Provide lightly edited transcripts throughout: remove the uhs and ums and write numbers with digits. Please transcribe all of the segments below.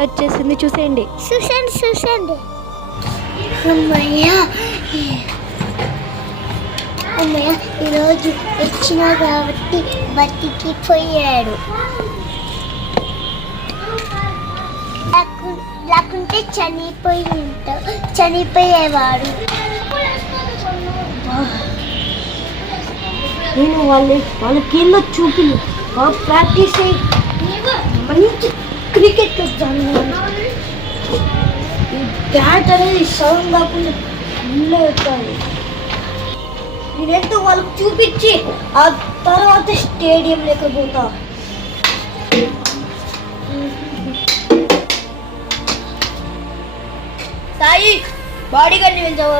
వచ్చేసింది, చూసేయండి. చూసండి అమ్మయ్య ఈరోజు వచ్చినా కాబట్టి బతికిపోయాడు. లేకుంటే చనిపోయేవాడు. నేను వాళ్ళకి ఏదో చూపి ప్రాక్టీస్ అయ్యి మంచి క్రికెట్ వచ్చాను. ఈ బ్యాట్ అనేది సౌండ్ కాకుండా ఇల్లు అవుతుంది. నేనేంటో వాళ్ళకి చూపించి ఆ తర్వాత స్టేడియం లేకపోతా. సాయి, బాడీ గార్డ్ని పిలిచావు.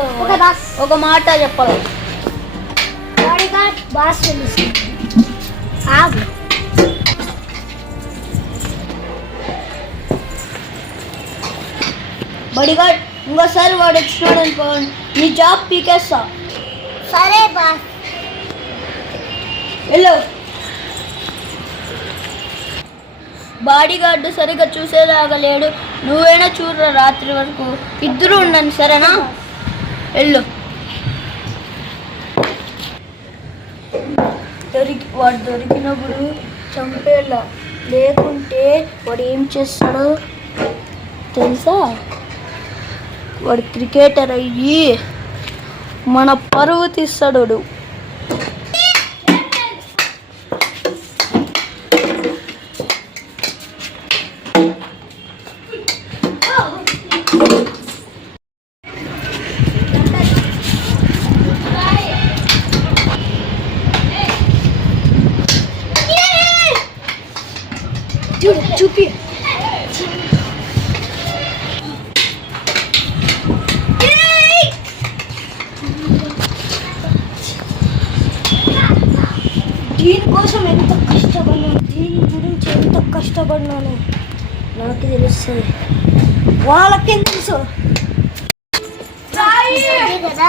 ఒక మాట చెప్పాలి. బాడీ గార్డ్ బాస్ పిలుస్తుంది. బాడీ గార్డ్, ఇంకోసారి వాడు వచ్చినాడు అనుకో, నీ జాబ్ పీకేస్తా. సరే బాస్. వెళ్ళు. బాడీ గార్డు సరిగ్గా చూసేలాగా లేడు, నువ్వైనా చూడరా రాత్రి వరకు. ఇద్దరు ఉండండి, సరేనా? వెళ్ళు. వాడు దొరికినప్పుడు చంపేలా, లేకుంటే వాడు ఏం చేస్తాడో తెలుసా? వాడు క్రికెటర్ అయ్యి మన పరువు తీస్తాడు. చూపి దీనికోసం ఎంత కష్టపడినాను, దీని గురించి ఎంత కష్టపడినాను నాకు తెలుస్తుంది. వాళ్ళకేం తెలుసు కదా